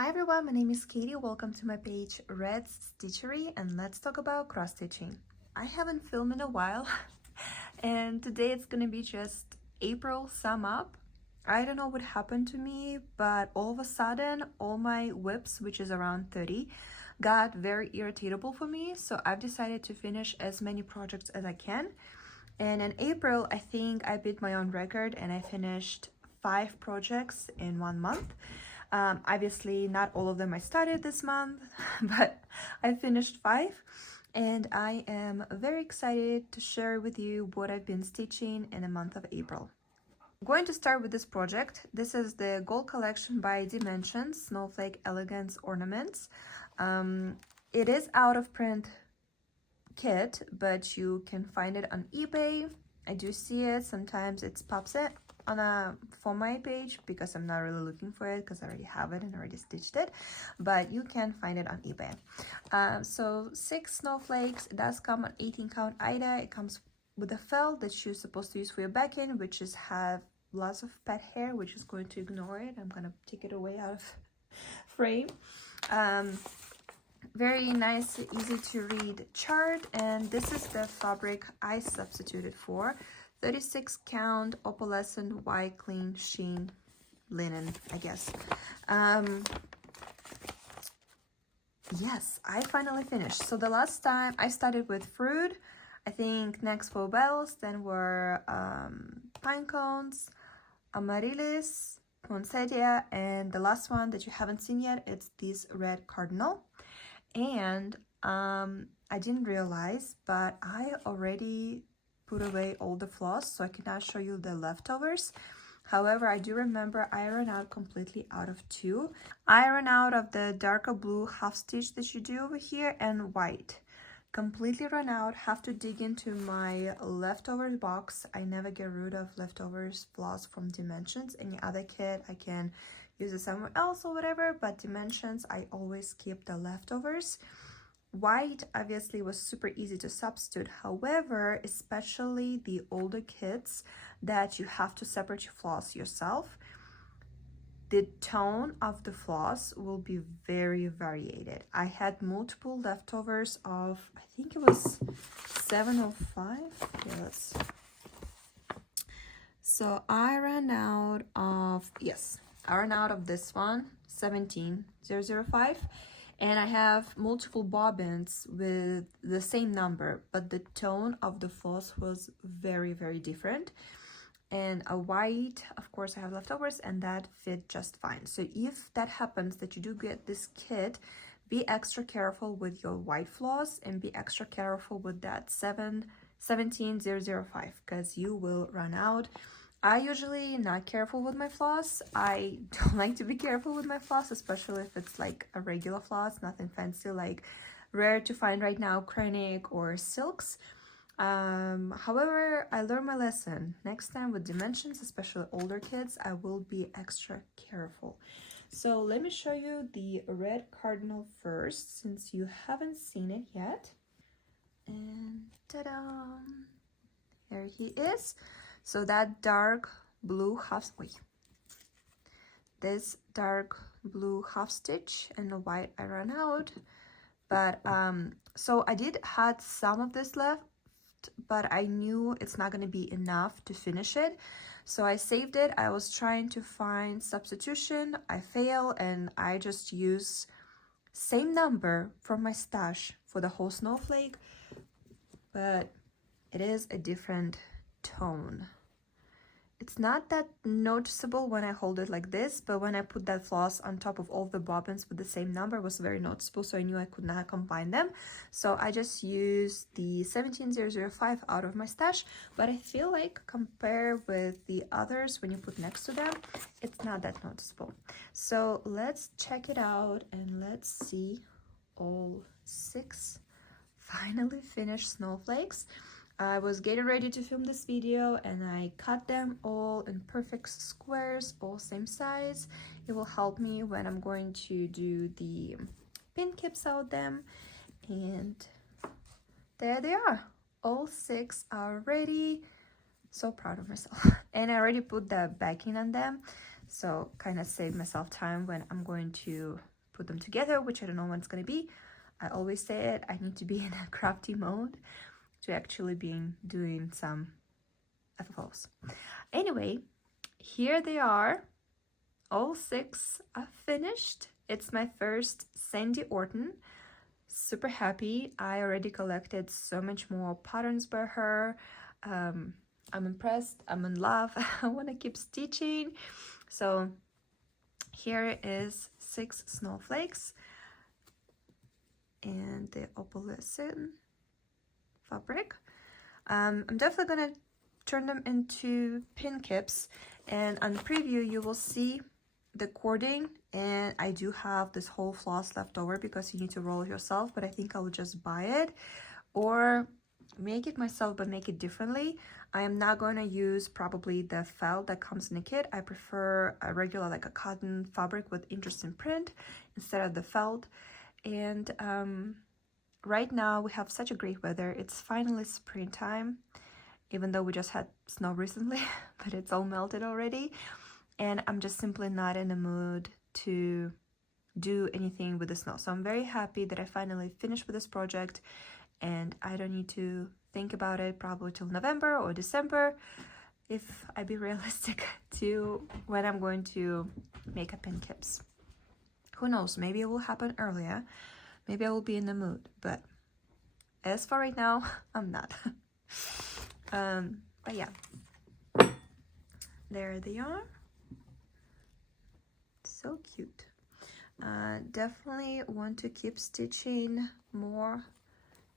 Hi everyone, my name is Katie. Welcome to my page Red's Stitchery, and let's talk about cross stitching. I haven't filmed in a while and today it's gonna be just April sum up. I don't know what happened to me, but all of a sudden all my whips, which is around 30, got very irritatable for me, so I've decided to finish as many projects as I can. And in April, I think I beat my own record and I finished 5 projects in 1 month. Obviously, not all of them I started this month, but I finished 5, and I am very excited to share with you what I've been stitching in the month of April. I'm going to start with this project. This is the Gold Collection by Dimensions Snowflake Elegance Ornaments. It is out of print kit, but you can find it on eBay. I do see it. Sometimes it pops it on for my page because I'm not really looking for it because I already have it and already stitched it, but you can find it on eBay. So 6 snowflakes. It does come on 18 count Ida. It comes with a felt that you're supposed to use for your backing, which is have lots of pet hair, which is going to ignore it. I'm gonna take it away out of frame. Very nice, easy to read chart, and this is the fabric I substituted for. 36 count opalescent white clean sheen linen, I guess. Yes, I finally finished. So the last time I started with fruit, I think next were bells, then were pine cones, amaryllis, poinsettia, and the last one that you haven't seen yet, it's this red cardinal. And I didn't realize, but I already put away all the floss, so I cannot show you the leftovers. However, I do remember I ran out completely out of 2. I ran out of the darker blue half stitch that you do over here and white. Completely run out, have to dig into my leftovers box. I never get rid of leftovers floss from Dimensions. Any other kit I can use it somewhere else or whatever, but Dimensions I always keep the leftovers. White obviously was super easy to substitute. However, especially the older kits that you have to separate your floss yourself, the tone of the floss will be very varied. I had multiple leftovers of, I think it was 705. Yes. So I ran out of, yes, I ran out of this one, 17005. And I have multiple bobbins with the same number, but the tone of the floss was very, very different. And a white, of course, I have leftovers, and that fit just fine. So if that happens, that you do get this kit, be extra careful with your white floss and be extra careful with that 17005 because you will run out. I usually not careful with my floss. I don't like to be careful with my floss, especially if it's like a regular floss, nothing fancy, like rare to find right now, Krennic or silks. However, I learned my lesson. Next time with Dimensions, especially older kids, I will be extra careful. So let me show you the red cardinal first, since you haven't seen it yet. And ta-da! Here he is. So that dark blue half, this dark blue half stitch and the white I ran out, but so I did had some of this left, but I knew it's not going to be enough to finish it, so I saved it. I was trying to find substitution, I failed, and I just use same number from my stash for the whole snowflake, but it is a different tone. It's not that noticeable when I hold it like this, but when I put that floss on top of all the bobbins with the same number, it was very noticeable, so I knew I could not combine them. So I just used the 17005 out of my stash, but I feel like compared with the others, when you put next to them, it's not that noticeable. So let's check it out and let's see all 6 finally finished snowflakes. I was getting ready to film this video and I cut them all in perfect squares, all same size. It will help me when I'm going to do the pin caps out them. And there they are. All 6 are ready. So proud of myself. And I already put the backing on them. So kind of save myself time when I'm going to put them together, which I don't know when it's going to be. I always say it, I need to be in a crafty mode to actually be doing some FFOs. Anyway, here they are. All 6 are finished. It's my first Sandy Orton. Super happy. I already collected so much more patterns by her. I'm impressed. I'm in love. I want to keep stitching. So here is 6 snowflakes and the opalescent fabric. I'm definitely gonna turn them into pin caps, and on preview you will see the cording, and I do have this whole floss left over because you need to roll it yourself, but I think I will just buy it or make it myself but make it differently. I am not going to use probably the felt that comes in the kit. I prefer a regular, like a cotton fabric with interesting print instead of the felt. And right now we have such a great weather. It's finally springtime, even though we just had snow recently, but it's all melted already. And I'm just simply not in the mood to do anything with the snow. So I'm very happy that I finally finished with this project, and I don't need to think about it probably till November or December, if I be realistic, to when I'm going to make a pin caps. Who knows, maybe it will happen earlier. Maybe I will be in the mood, but as for right now, I'm not. But yeah, there they are. So cute. Definitely want to keep stitching more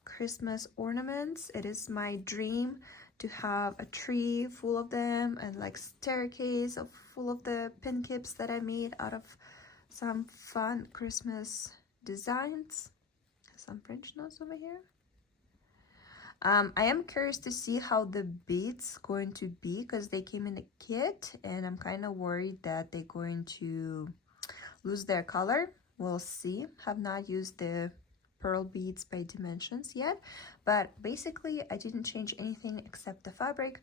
Christmas ornaments. It is my dream to have a tree full of them and like staircase of full of the pin caps that I made out of some fun Christmas designs. Some French notes over here. I am curious to see how the beads going to be because they came in a kit, and I'm kind of worried that they're going to lose their color. We'll see. Have not used the pearl beads by Dimensions yet, but basically I didn't change anything except the fabric.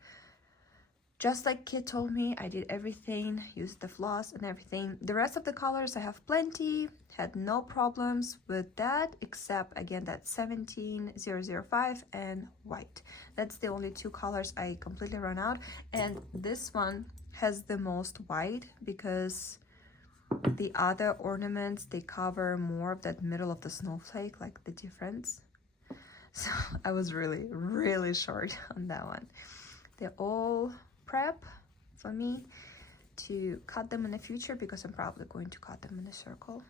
Just like Kit told me, I did everything, used the floss and everything. The rest of the colors I have plenty, had no problems with that, except again that 17005 and white. That's the only 2 colors I completely run out. And this one has the most white because the other ornaments, they cover more of that middle of the snowflake, like the difference. So I was really short on that one. They're all prep for me to cut them in the future because I'm probably going to cut them in a circle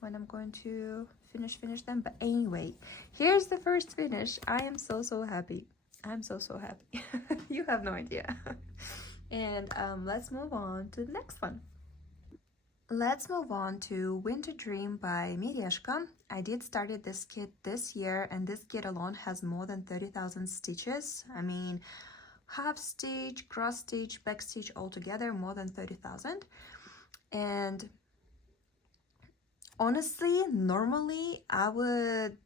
when I'm going to finish them. But anyway, here's the first finish. I am so happy. I'm so happy. You have no idea. And let's move on to the next one. Let's move on to Winter Dream by Merejka. I did started this kit this year, and this kit alone has more than 30,000 stitches. I mean, half stitch, cross stitch, back stitch altogether, more than 30,000. And honestly, normally I would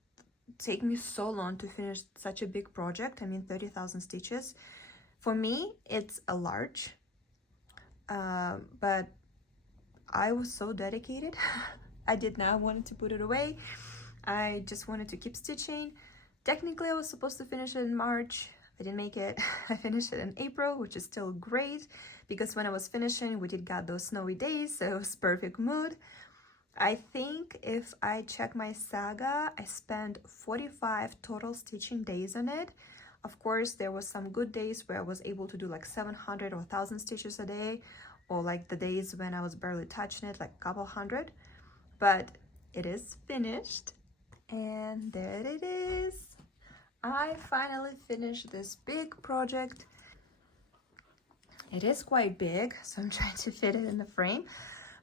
take me so long to finish such a big project. I mean, 30,000 stitches. For me, it's a large, but I was so dedicated. I did not want to put it away. I just wanted to keep stitching. Technically, I was supposed to finish it in March. I didn't make it. I finished it in April, which is still great because when I was finishing, we did got those snowy days, so it was perfect mood. I think if I check my saga, I spent 45 total stitching days on it. Of course, there was some good days where I was able to do like 700 or 1,000 stitches a day, or like the days when I was barely touching it, like a couple hundred. But it is finished, and there it is. I finally finished this big project. It is quite big, so I'm trying to fit it in the frame,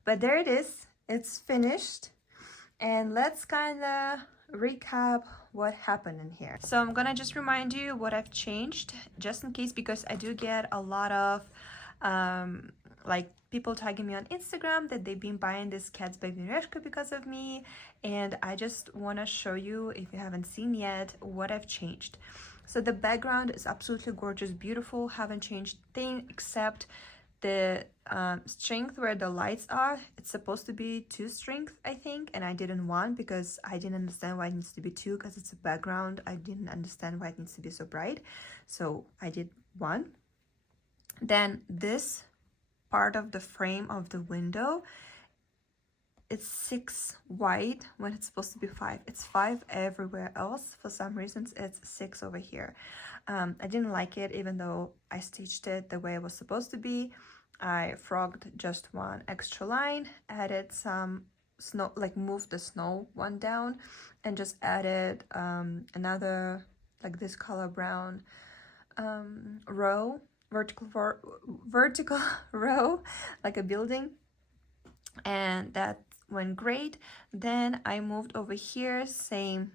but there it is. It's finished, and let's kind of recap what happened in here. So I'm gonna just remind you what I've changed, just in case, because I do get a lot of like people tagging me on Instagram that they've been buying this Cats by Merejka because of me, and I just want to show you, if you haven't seen yet, what I've changed. So the background is absolutely gorgeous, beautiful, haven't changed a thing except the strength where the lights are, it's supposed to be 2 strength, I think, and I didn't want because I didn't understand why it needs to be 2 because it's a background. I didn't understand why it needs to be so bright, so I did 1. Then this part of the frame of the window, it's 6 wide when it's supposed to be 5. It's 5 everywhere else. For some reasons it's 6 over here. I didn't like it, even though I stitched it the way it was supposed to be. I frogged just 1 extra line, added some snow, like moved the snow one down, and just added another, like this color brown row, vertical row, like a building, and that went great. Then I moved over here, same,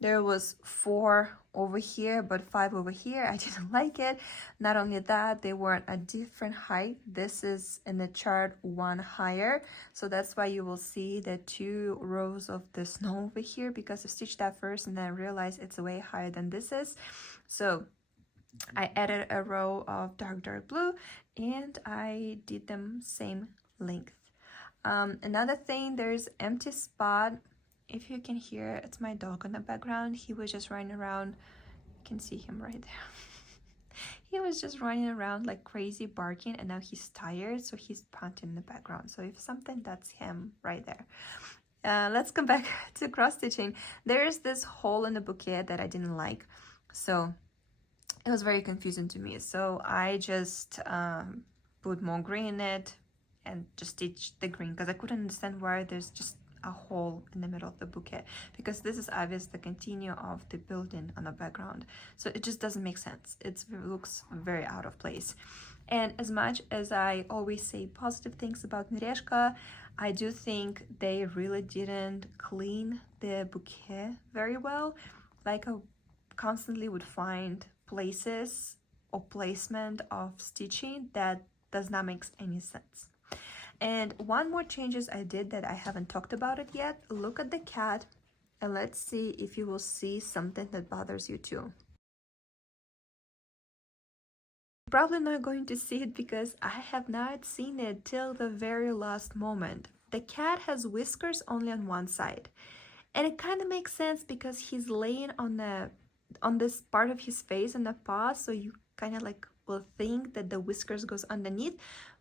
there was 4 over here but 5 over here. I didn't like it. Not only that, they weren't a different height. This is in the chart 1 higher, so that's why you will see the 2 rows of the snow over here, because I stitched that first and then I realized it's way higher than this is. So I added a row of dark blue and I did them same length. Another thing, there's empty spot. If you can hear, it's my dog in the background. He was just running around. You can see him right there. He was just running around like crazy, barking, and now he's tired, so he's panting in the background. So if something, that's him right there. Let's come back to cross stitching. There's this hole in the bouquet that I didn't like, so it was very confusing to me. So I just put more green in it and just stitched the green, because I couldn't understand why there's just a hole in the middle of the bouquet, because this is obvious the continue of the building on the background, so it just doesn't make sense. It looks very out of place. And as much as I always say positive things about Merejka, I do think they really didn't clean the bouquet very well. Like, I constantly would find places or placement of stitching that does not make any sense. And one more changes I did that I haven't talked about it yet. Look at the cat and let's see if you will see something that bothers you too. Probably not going to see it because I have not seen it till the very last moment. The cat has whiskers only on one side, and it kind of makes sense because he's laying on this part of his face and the paw, so you kind of like will think that the whiskers goes underneath.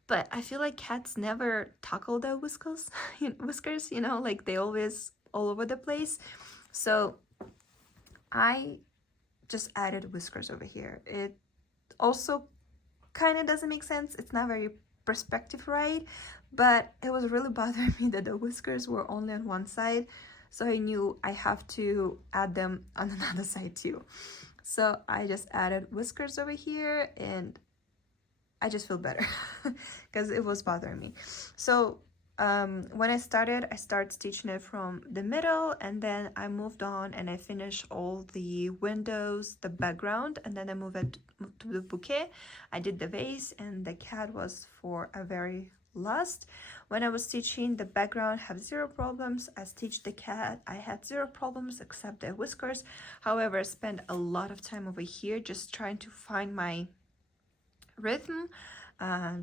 But I feel like cats never tackle their whiskers, you know, like they always all over the place. So I just added whiskers over here. It also kind of doesn't make sense. It's not very perspective right, but it was really bothering me that the whiskers were only on one side. So I knew I have to add them on another side too. So I just added whiskers over here, and I just feel better because it was bothering me. So when I started stitching it from the middle, and then I moved on and I finished all the windows, the background, and then I moved to the bouquet. I did the vase, and the cat was for a very last. When I was stitching the background, have 0 problems. I stitched the cat, I had 0 problems except the whiskers. However, I spent a lot of time over here just trying to find my rhythm,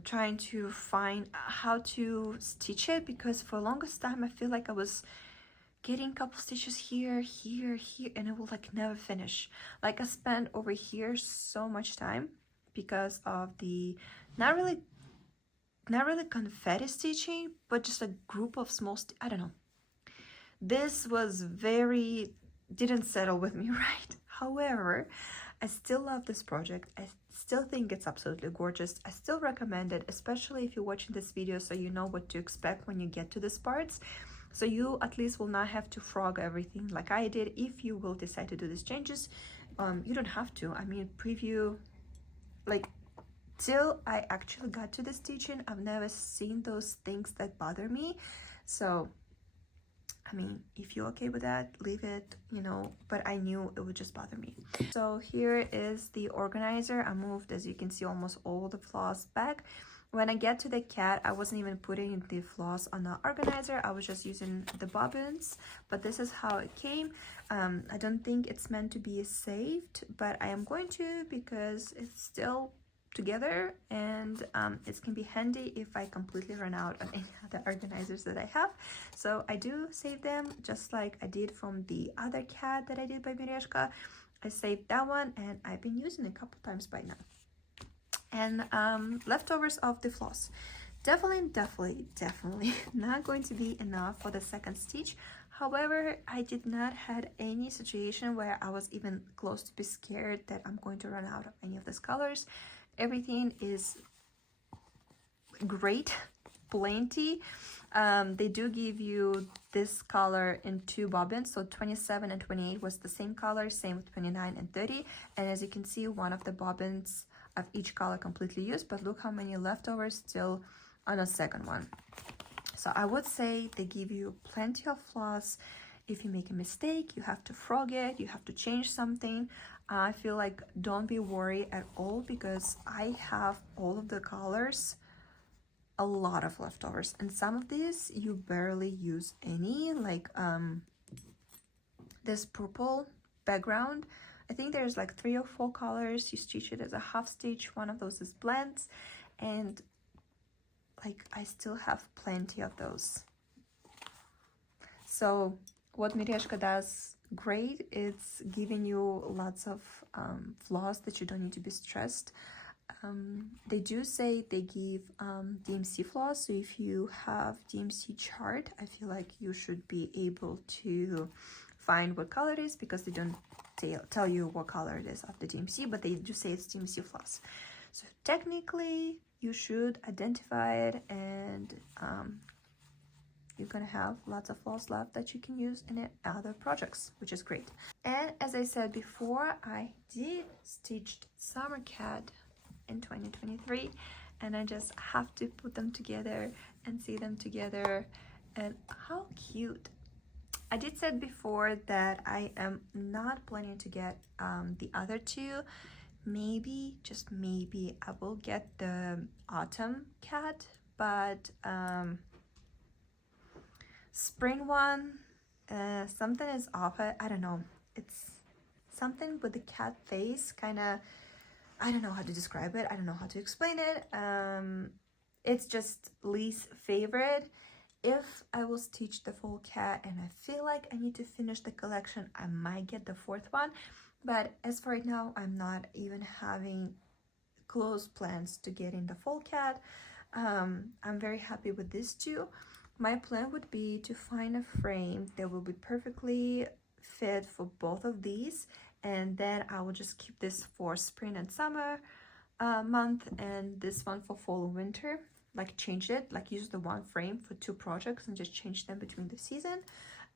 trying to find how to stitch it, because for the longest time I feel like I was getting a couple stitches here, and it will like never finish. Like, I spent over here so much time because of the not really confetti stitching, but just a group of small I don't know. This was very, didn't settle with me right. However, I still love this project. I still think it's absolutely gorgeous. I still recommend it, especially if you're watching this video so you know what to expect when you get to these parts. So you at least will not have to frog everything like I did. If you will decide to do these changes, you don't have to. I mean, preview, like, till I actually got to the stitching, I've never seen those things that bother me. So I mean, if you're okay with that, leave it, you know, but I knew it would just bother me. So here is the organizer. I moved, as you can see, almost all the floss back. When I get to the cat, I wasn't even putting the floss on the organizer. I was just using the bobbins, but this is how it came. I don't think it's meant to be saved, but I am going to, because it's still together, and it can be handy if I completely run out on any other organizers that I have. So I do save them, just like I did from the other cat that I did by Merejka. I saved that one, and I've been using it a couple times by now. And leftovers of the floss. Definitely not going to be enough for the second stitch. However, I did not had any situation where I was even close to be scared that I'm going to run out of any of these colors. Everything is great, plenty. They do give you this color in 2 bobbins, so 27 and 28 was the same color, same with 29 and 30. And as you can see, one of the bobbins of each color completely used, but look how many leftovers still on a second one. So I would say they give you plenty of floss. If you make a mistake, you have to frog it, you have to change something. I feel like don't be worried at all, because I have all of the colors, a lot of leftovers, and some of these you barely use any, like this purple background. I think there's like 3 or 4 colors. You stitch it as a half stitch, one of those is blends, and like I still have plenty of those. So what Merejka does great, it's giving you lots of floss that you don't need to be stressed. They do say they give DMC floss, so if you have DMC chart, I feel like you should be able to find what color it is, because they don't tell you what color it is of the DMC, but they do say it's DMC floss. So technically you should identify it, and you're gonna have lots of floss left that you can use in other projects, which is great. And as I said before, I did stitched summer cat in 2023, and I just have to put them together and see them together, and how cute. I did said before that I am not planning to get the other 2. Maybe, just maybe, I will get the autumn cat, but spring one, something is off it. I don't know, it's something with the cat face, kind of, I don't know how to describe it, I don't know how to explain it. It's just least favorite. If I will stitch the full cat and I feel like I need to finish the collection, I might get the 4th one, but as for right now, I'm not even having close plans to get in the full cat. I'm very happy with these 2. My plan would be to find a frame that will be perfectly fit for both of these, and then I will just keep this for spring and summer month, and this one for fall and winter. Like change it, like use the one frame for 2 projects and just change them between the season.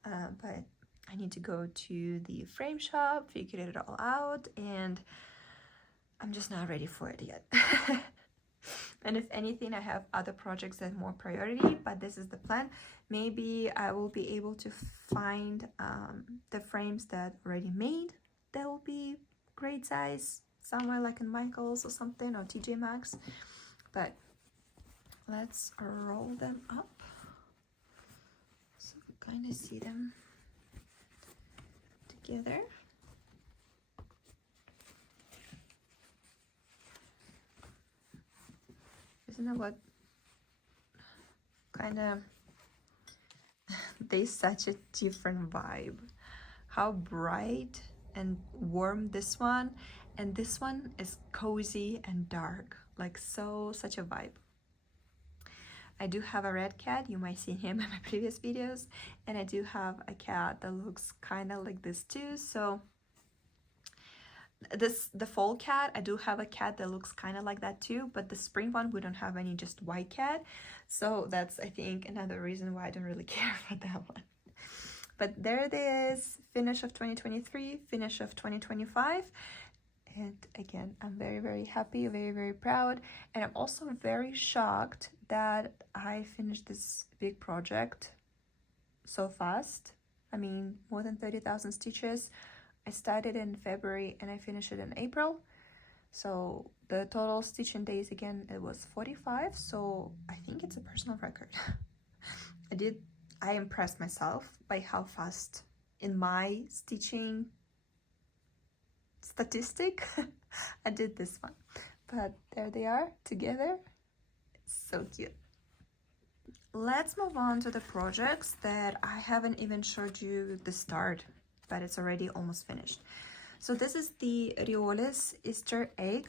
But I need to go to the frame shop, figure it all out, and I'm just not ready for it yet. And if anything, I have other projects that are more priority, but this is the plan. Maybe I will be able to find the frames that already made that will be great size somewhere, like in Michael's or something, or TJ Maxx. But let's roll them up so you kind of see them together. Isn't that what kind of they such a different vibe? How bright and warm this one, and this one is cozy and dark, like such a vibe. I do have a red cat, you might see him in my previous videos, and I do have a cat that looks kind of like this too. So the fall cat, I do have a cat that looks kind of like that too, but the spring one, we don't have any, just white cat. So that's, I think, another reason why I don't really care for that one. But there it is, finish of 2023, finish of 2025. And again, I'm very happy, very proud, and I'm also very shocked that I finished this big project so fast. I mean, more than 30,000 stitches. I started in February and I finished it in April. So the total stitching days, again, it was 45. So I think it's a personal record. I impressed myself by how fast in my stitching statistic I did this one. but there they are together. So cute. Let's move on to the projects that I haven't even showed you the start, but it's already almost finished. So this is the Riolis Easter egg,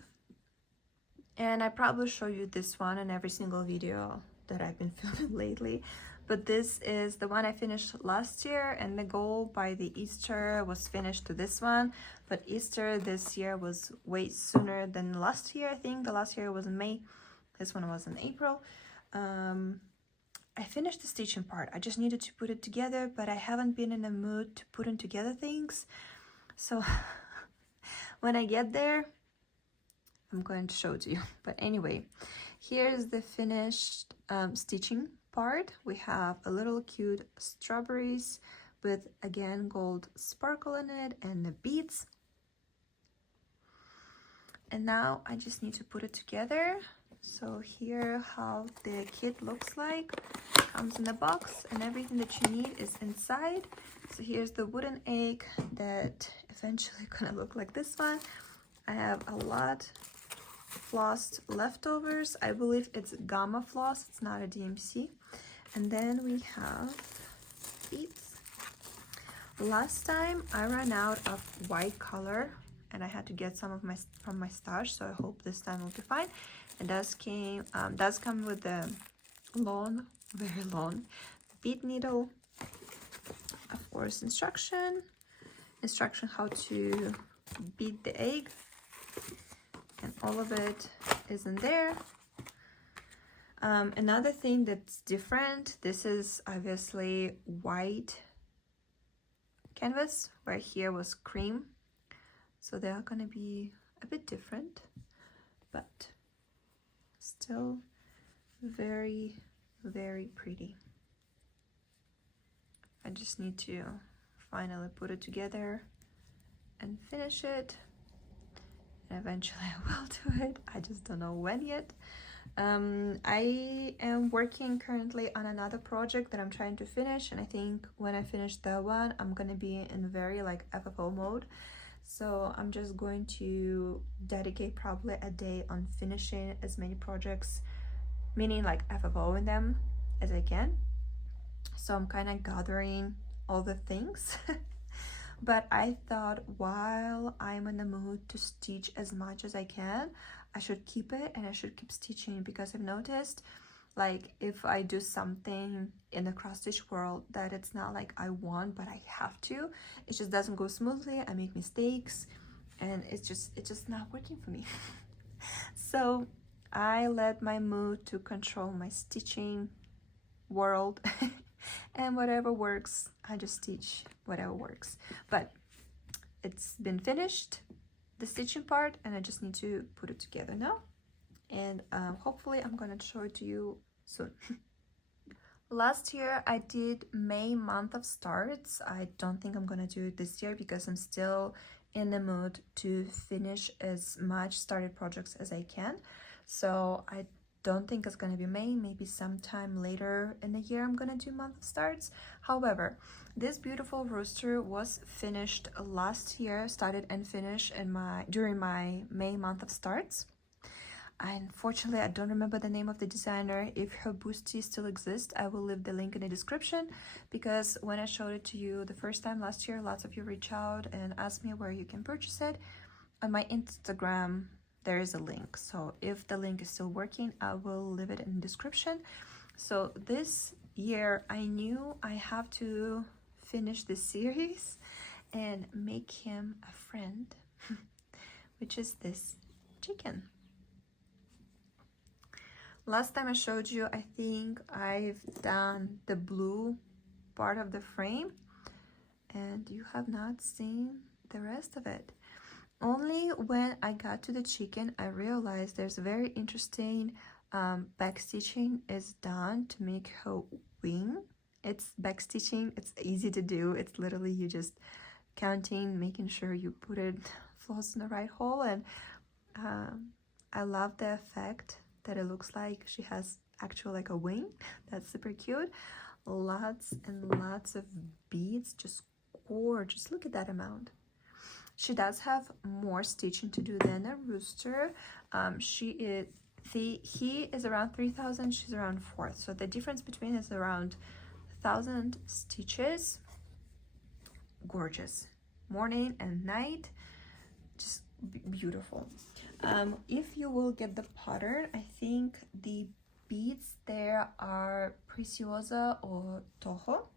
and I probably show you this one in every single video that I've been filming lately, but this is the one I finished last year, and the goal by the Easter was finished to this one, but Easter this year was way sooner than last year. I think the last year was in May, this one was in April. I finished the stitching part. I just needed to put it together, but I haven't been in the mood to putting together things. So when I get there, I'm going to show it to you. But anyway, here's the finished stitching part. We have a little cute strawberries with, again, gold sparkle in it and the beads. And now I just need to put it together. So here how the kit looks like. Comes in the box, and everything that you need is inside. So here's the wooden egg that eventually gonna look like this one. I have a lot flossed leftovers. I believe it's gamma floss, it's not a DMC. And then we have beads. Last time I ran out of white color and I had to get some of my from my stash, so I hope this time will be fine. It does come with the long, very long bead needle, of course, instruction how to beat the egg, and all of it is in there. Another thing that's different, this is obviously white canvas, where here was cream, so they are going to be a bit different, but still very, very pretty. I just need to finally put it together and finish it, and eventually I will do it. I just don't know when yet. I am working currently on another project that I'm trying to finish, and I think when I finish that one, I'm gonna be in very like FFO mode. So I'm just going to dedicate probably a day on finishing as many projects, meaning like FFO in them, as I can. So I'm kind of gathering all the things. But I thought while I'm in the mood to stitch as much as I can, I should keep it and I should keep stitching, because I've noticed like if I do something in the cross stitch world that it's not like I want but I have to, it just doesn't go smoothly. I make mistakes and it's just not working for me. So I let my mood to control my stitching world and whatever works, I just stitch whatever works. But it's been finished, the stitching part, and I just need to put it together now, and hopefully I'm gonna show it to you soon. Last year I did May month of starts. I don't think I'm gonna do it this year because I'm still in the mood to finish as much started projects as I can. So I don't think it's gonna be May, maybe sometime later in the year I'm gonna do month of starts. However, this beautiful rooster was finished last year, started and finished during my May month of starts. Unfortunately, I don't remember the name of the designer. If her boosty still exists, I will leave the link in the description, because when I showed it to you the first time last year, lots of you reached out and asked me where you can purchase it. On my Instagram there is a link, so if the link is still working, I will leave it in the description. So this year I knew I have to finish this series and make him a friend, which is this chicken. Last time I showed you, I think I've done the blue part of the frame, and you have not seen the rest of it. Only when I got to the chicken, I realized there's a very interesting backstitching is done to make her wing. It's backstitching, it's easy to do. It's literally you just counting, making sure you put it floss in the right hole, and I love the effect that it looks like she has actual like a wing. That's super cute. Lots and lots of beads, just gorgeous. Look at that amount. She does have more stitching to do than a rooster. He is around 3,000, she's around 4. So the difference between is around 1,000 stitches. Gorgeous. Morning and night, just beautiful. If you will get the pattern, I think the beads there are Preciosa or Toho.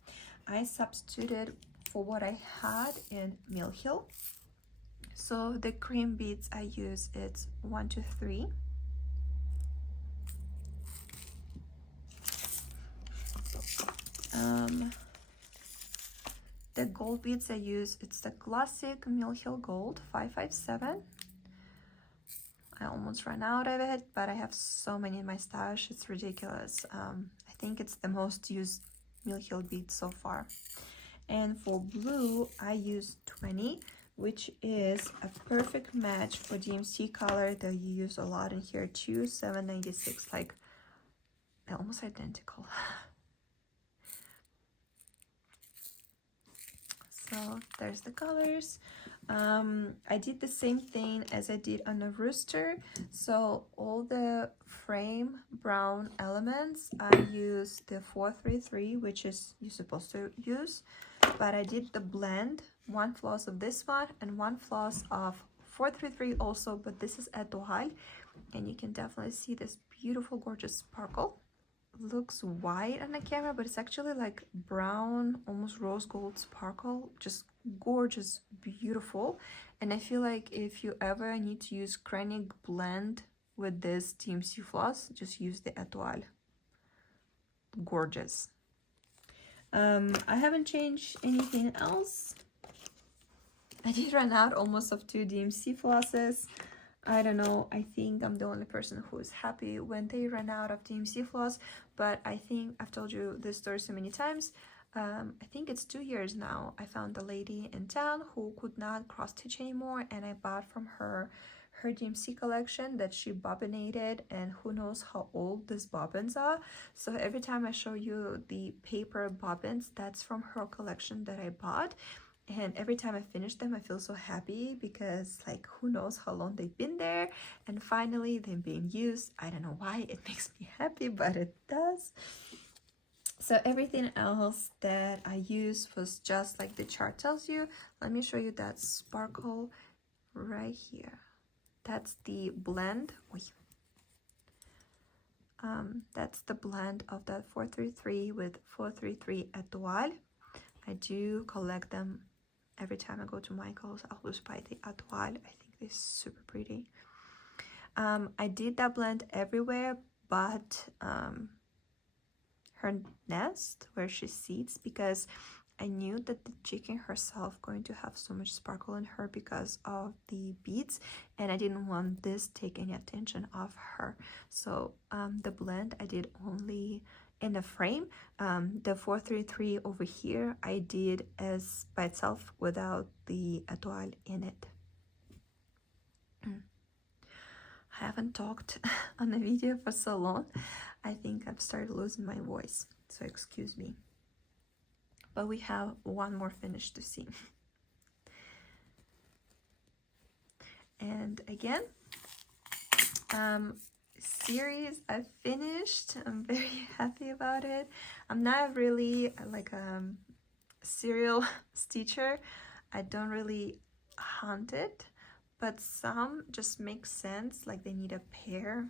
I substituted for what I had in Mill Hill. So the cream beads I use, it's 1, 2, 3. The gold beads I use, it's the classic Mill Hill Gold 557. I almost ran out of it, but I have so many in my stash, it's ridiculous. I think it's the most used Mill Hill bead so far. And for blue, I use 20, which is a perfect match for DMC color that you use a lot in here too, 796, like almost identical. So there's the colors. I did the same thing as I did on the rooster. So all the frame brown elements, I use the 433, which is you're supposed to use, but I did the blend, 1 floss of this one and 1 floss of 433 also, but this is Etoile, and you can definitely see this beautiful gorgeous sparkle. Looks white on the camera, but it's actually like brown, almost rose gold sparkle, just gorgeous, beautiful. And I feel like if you ever need to use Krennig blend with this DMC floss, just use the Etoile. Gorgeous. I haven't changed anything else. I did run out almost of 2 DMC flosses. I don't know, I think I'm the only person who is happy when they run out of DMC floss, but I think I've told you this story so many times. I think it's 2 years now. I found a lady in town who could not cross stitch anymore, and I bought from her DMC collection that she bobbinated, and who knows how old these bobbins are. So every time I show you the paper bobbins, that's from her collection that I bought. And every time I finish them, I feel so happy because, like, who knows how long they've been there, and finally they're being used. I don't know why it makes me happy, but it does. So everything else that I used was just like the chart tells you. Let me show you that sparkle right here. That's the blend. That's the blend of that 433 with 433 Etoile. I do collect them. Every time I go to Michael's, I'll just buy the Etoile. I think they're super pretty. I did that blend everywhere but her nest where she sits, because I knew that the chicken herself going to have so much sparkle in her because of the beads, and I didn't want this to take any attention off her. So the blend I did only in the frame. The 433 over here I did as by itself without the Etoile in it. I haven't talked on the video for so long. I think I've started losing my voice, so excuse me. But we have one more finish to see. And again, series I finished. I'm very happy about it. I'm not really like a serial stitcher. I don't really hunt it, but some just make sense, like they need a pair,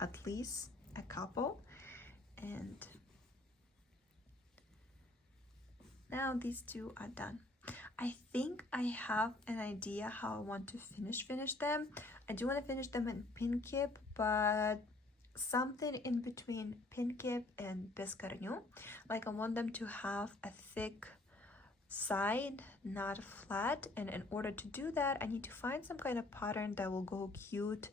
at least a couple. And now these 2 are done. I think I have an idea how I want to finish them. I do want to finish them in pin kip, but something in between pin kip and Pescarignon. Like I want them to have a thick side, not flat, and in order to do that I need to find some kind of pattern that will go cute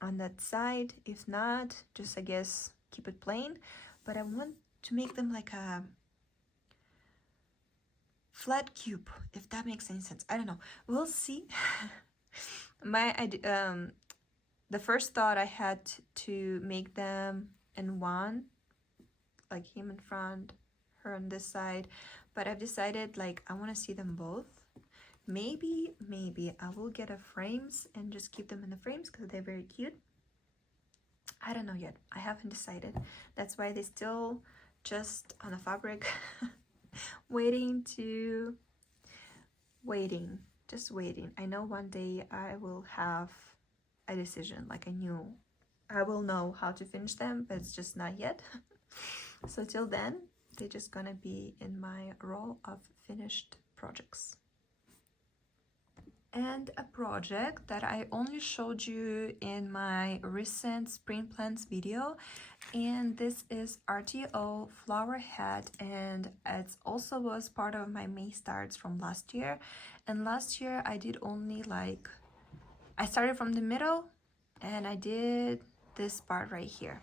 on that side. If not, just I guess keep it plain, but I want to make them like a flat cube, if that makes any sense. I don't know, we'll see. The first thought I had to make them in one, like him in front, her on this side, but I've decided like I want to see them both, maybe I will get a frames and just keep them in the frames because they're very cute. I don't know yet. I haven't decided. That's why they're still just on the fabric waiting. Just waiting. I know one day I will have a decision, like I will know how to finish them, but it's just not yet. So till then, they're just gonna be in my roll of finished projects. And a project that I only showed you in my recent spring plants video, and this is RTO flower head, and it also was part of my May starts from last year. And last year I did only like, I started from the middle and I did this part right here.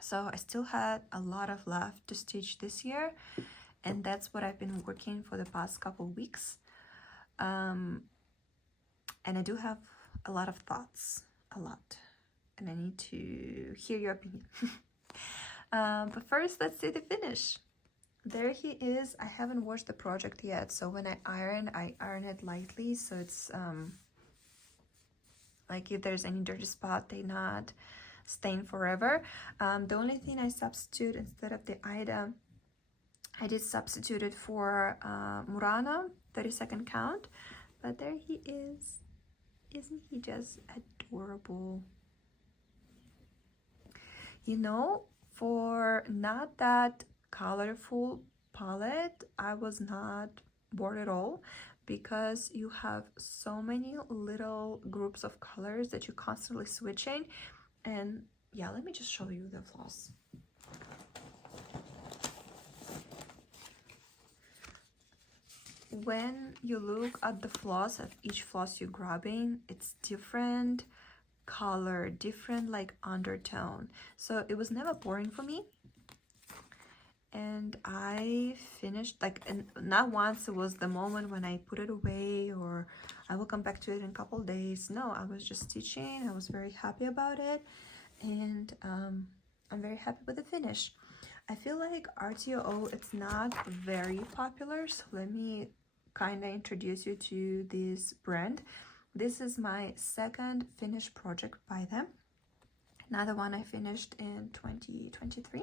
So I still had a lot of left to stitch this year, and that's what I've been working for the past couple weeks. And I do have a lot of thoughts, and I need to hear your opinion. But first, let's see the finish. There he is. I haven't washed the project yet, so when I iron it lightly, so it's like if there's any dirty spot, they not stain forever. The only thing I substitute instead of the Ida, I did substitute it for Murano 32nd count. But there he is. Isn't he just adorable? You know, for not that colorful palette, I was not bored at all, because you have so many little groups of colors that you're constantly switching. And yeah, let me just show you the floss. When you look at the floss of each floss you're grabbing, it's different color, different like undertone. So it was never boring for me. And I finished like, and not once it was the moment when I put it away or I will come back to it in a couple days. No, I was just stitching. I was very happy about it, and I'm very happy with the finish. I feel like RTO, it's not very popular, so let me kind of introduce you to this brand. This is my second finished project by them. Another one I finished in 2023.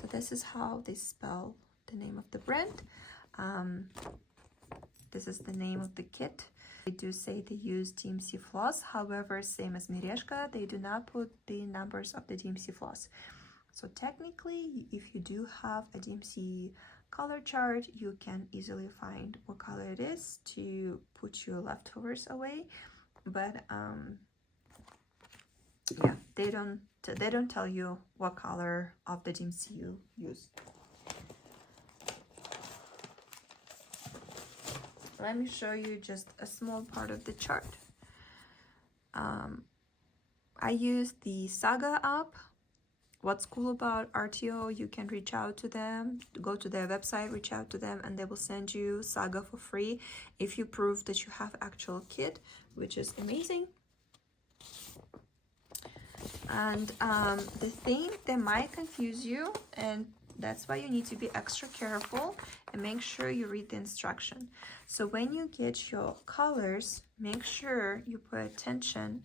So this is how they spell the name of the brand. This is the name of the kit. They do say they use DMC floss. However, same as Merejka, they do not put the numbers of the DMC floss. So technically, if you do have a DMC color chart, you can easily find what color it is to put your leftovers away. But yeah, they don't tell you what color of the DMC you use. Let me show you just a small part of the chart. I use the Saga app. What's cool about RTO, you can reach out to them, go to their website, reach out to them, and they will send you Saga for free if you prove that you have actual kit, which is amazing. And the thing that might confuse you, and that's why you need to be extra careful and make sure you read the instruction. So when you get your colors, make sure you pay attention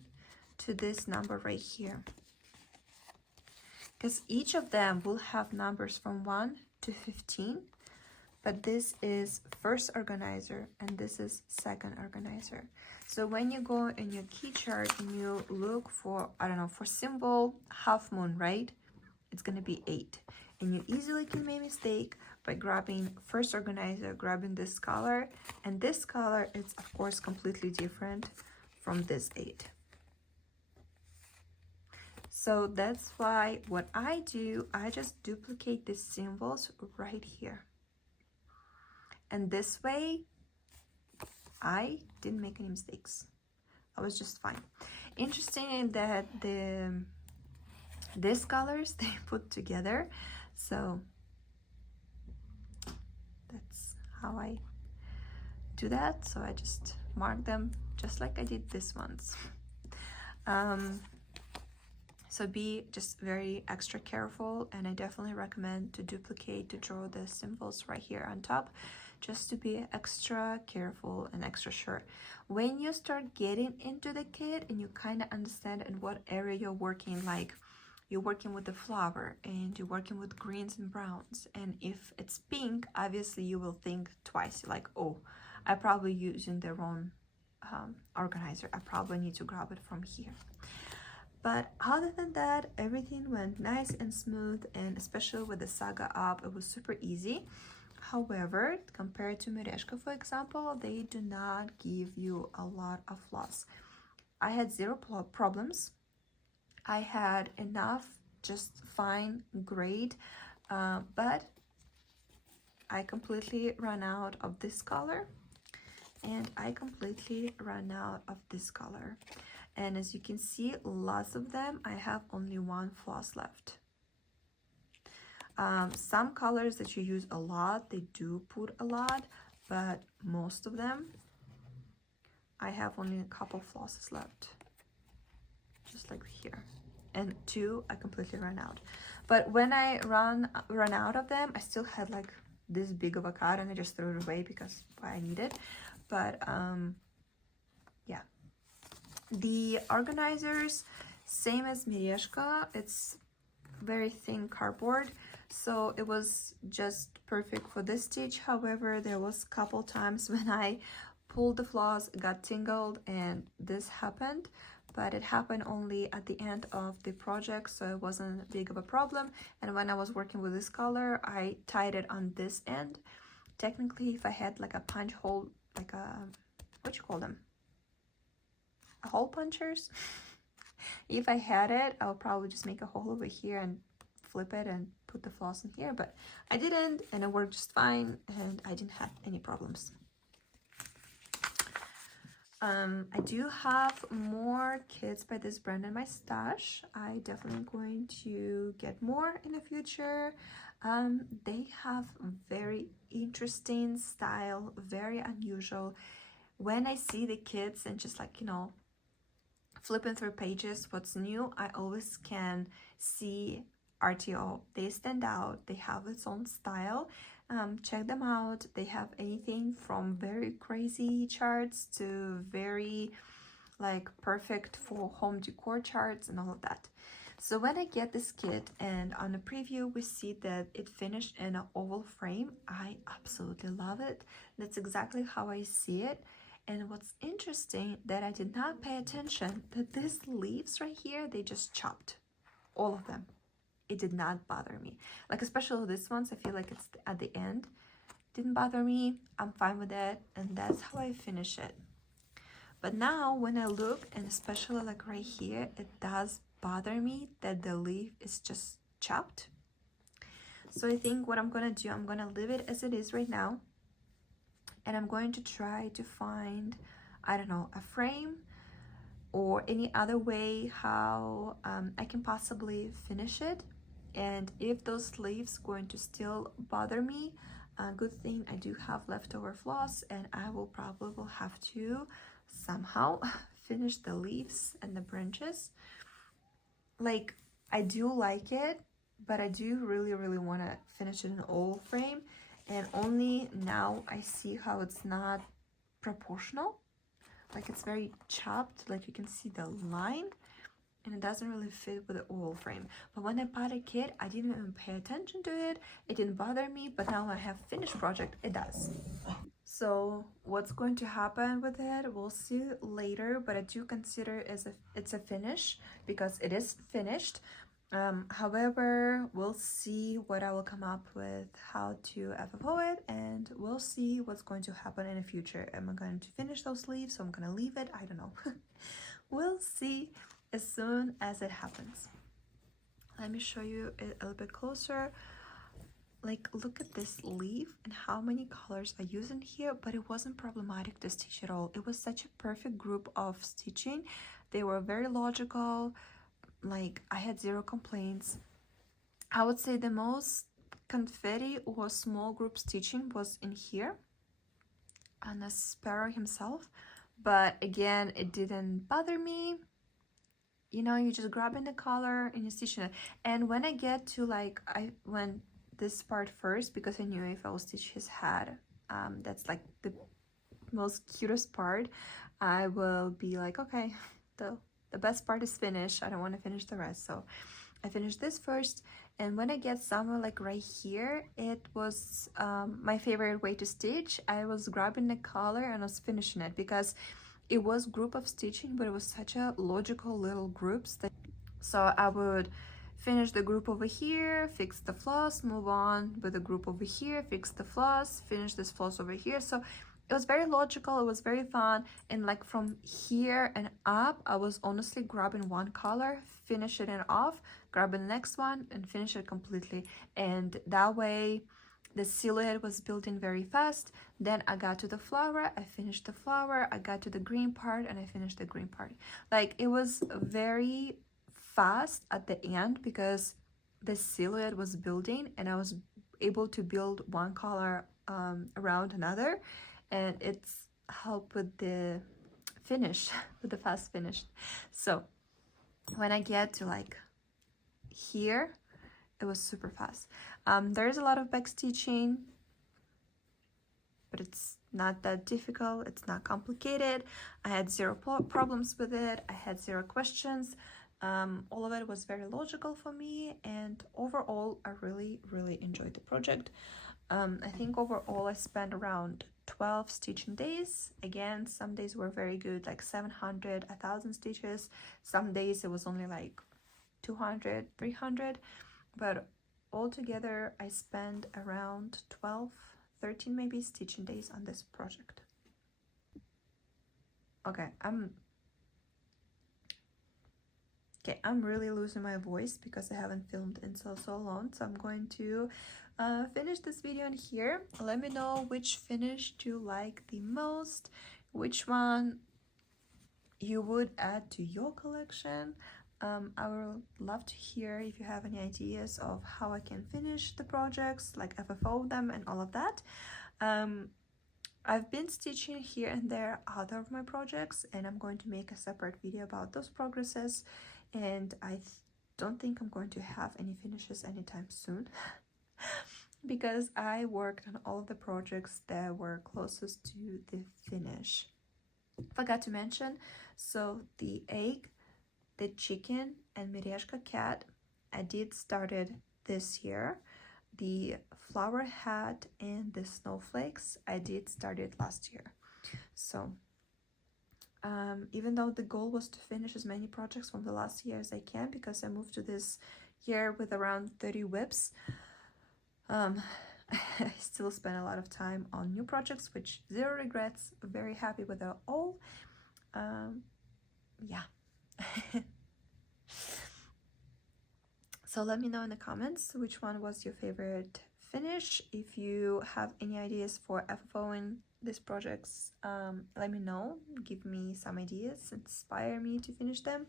to this number right here, because each of them will have numbers from 1 to 15, but this is first organizer and this is second organizer. So when you go in your key chart and you look for, I don't know, for symbol half moon, right? It's going to be 8. And you easily can make a mistake by grabbing first organizer, grabbing this color, and this color is of course completely different from this 8. So that's why what I do, I just duplicate these symbols right here. And this way, I didn't make any mistakes. I was just fine. Interesting that these colors, they put together. So that's how I do that. So I just mark them just like I did this ones. So be just very extra careful, and I definitely recommend to duplicate to draw the symbols right here on top, just to be extra careful and extra sure. When you start getting into the kit and you kind of understand in what area you're working, like you're working with the flower and you're working with greens and browns, and if it's pink, obviously you will think twice. You're like, oh, I probably using the wrong organizer. I probably need to grab it from here. But other than that, everything went nice and smooth, and especially with the Saga up, it was super easy. However, compared to Merejka, for example, they do not give you a lot of floss. I had zero problems. I had enough, just fine, great, but I completely ran out of this color, and I completely ran out of this color. And as you can see, lots of them, I have only one floss left. Some colors that you use a lot, they do put a lot, but most of them, I have only a couple flosses left, just like here. And two, I completely ran out. But when I run out of them, I still had like this big of a card, and I just threw it away because I need it. But yeah, the organizers, same as Merejka, it's very thin cardboard, so it was just perfect for this stitch. However, there was a couple times when I pulled the floss, got tingled, and this happened, but it happened only at the end of the project, so it wasn't big of a problem. And when I was working with this color, I tied it on this end. Technically, if I had like a punch hole, like a, what you call them, a hole punchers, if I had it, I'll probably just make a hole over here and flip it and put the floss in here, but I didn't, and it worked just fine, and I didn't have any problems. I do have more kits by this brand in my stash. I definitely going to get more in the future. They have very interesting style, very unusual. When I see the kits and just like, you know, flipping through pages, what's new, I always can see RTO. They stand out, they have its own style. Check them out. They have anything from very crazy charts to very like perfect for home decor charts and all of that. So when I get this kit and on the preview we see that it finished in an oval frame, I absolutely love it. That's exactly how I see it. And what's interesting that I did not pay attention that these leaves right here, they just chopped all of them. It did not bother me, like especially this ones. I feel like it's at the end, didn't bother me. I'm fine with it, and that's how I finish it. But now when I look, and especially like right here, it does bother me that the leaf is just chopped. So I think what I'm gonna do, I'm gonna leave it as it is right now, and I'm going to try to find, I don't know, a frame or any other way how I can possibly finish it. And if those leaves going to still bother me, good thing I do have leftover floss, and I will probably have to somehow finish the leaves and the branches. Like, I do like it, but I do really want to finish it in oval frame, and only now I see how it's not proportional. Like, it's very chopped, like you can see the line, and it doesn't really fit with the oval frame. But when I bought a kit, I didn't even pay attention to it. It didn't bother me, but now I have finished project, it does. So what's going to happen with it, we'll see later, but I do consider it's a finish because it is finished. However, we'll see what I will come up with, how to FFO it, and we'll see what's going to happen in the future. Am I going to finish those leaves? So I'm going to leave it? I don't know. We'll see as soon as it happens. Let me show you it a little bit closer. Like, look at this leaf and how many colors I use in here, but it wasn't problematic to stitch at all. It was such a perfect group of stitching. They were very logical. Like, I had zero complaints. I would say the most confetti or small group stitching was in here on the sparrow himself, but again, it didn't bother me. you know, you just grab in the color and you stitch it. And when I get to like, I went this part first because I knew if I will stitch his head, that's like the most cutest part, I will be like, okay, the best part is finished, I don't want to finish the rest. So I finished this first, and when I get somewhere like right here, it was my favorite way to stitch. I was grabbing the color and I was finishing it because it was group of stitching, but it was such a logical little groups that, so I would finish the group over here, fix the floss, move on with the group over here, fix the floss, finish this floss over here. So it was very logical, it was very fun, and like from here and up, I was honestly grabbing one color, finishing it off, grabbing the next one, and finish it completely. And that way, the silhouette was building very fast. Then I got to the flower, I finished the flower, I got to the green part, and I finished the green part. Like, it was very fast at the end because the silhouette was building, and I was able to build one color around another, and it's helped with the finish, with the fast finish. So when I get to like here, it was super fast. There's a lot of back stitching, but it's not that difficult, it's not complicated. I had zero problems with it, I had zero questions. All of it was very logical for me, and overall I really enjoyed the project. I think overall I spent around 12 stitching days. Again, some days were very good, like 700, 1,000 stitches. Some days it was only like 200, 300, but altogether I spent around 12, 13 maybe stitching days on this project. Okay, I'm really losing my voice because I haven't filmed in so long, so I'm going to finish this video in here. Let me know which finish you like the most, which one you would add to your collection. I would love to hear if you have any ideas of how I can finish the projects, like FFO them and all of that. I've been stitching here and there out of my projects, and I'm going to make a separate video about those progresses, and I don't think I'm going to have any finishes anytime soon because I worked on all of the projects that were closest to the finish. Forgot to mention, so the egg, the chicken, and Merejka cat, I did started this year. The flower hat and the snowflakes, I did started last year. So even though the goal was to finish as many projects from the last year as I can, because I moved to this year with around 30 whips, I still spent a lot of time on new projects, which zero regrets, very happy with it all. Yeah. So let me know in the comments which one was your favorite finish. If you have any ideas for FFOing these projects, let me know, give me some ideas, inspire me to finish them.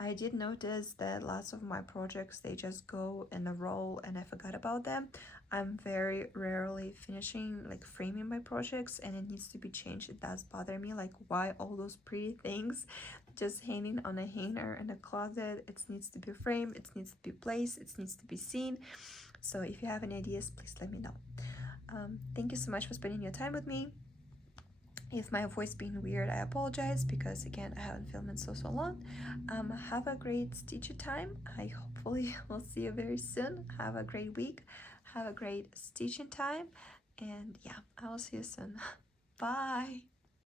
I did notice that lots of my projects, they just go in a roll and I forgot about them. I'm very rarely finishing, like framing my projects, and it needs to be changed. It does bother me, like why all those pretty things just hanging on a hanger in a closet. It needs to be framed, it needs to be placed, it needs to be seen. So if you have any ideas, please let me know. Thank you so much for spending your time with me. If my voice being weird, I apologize because again I haven't filmed in so long. Have a great stitching time. I hopefully will see you very soon. Have a great week, have a great stitching time, and yeah, I will see you soon. Bye.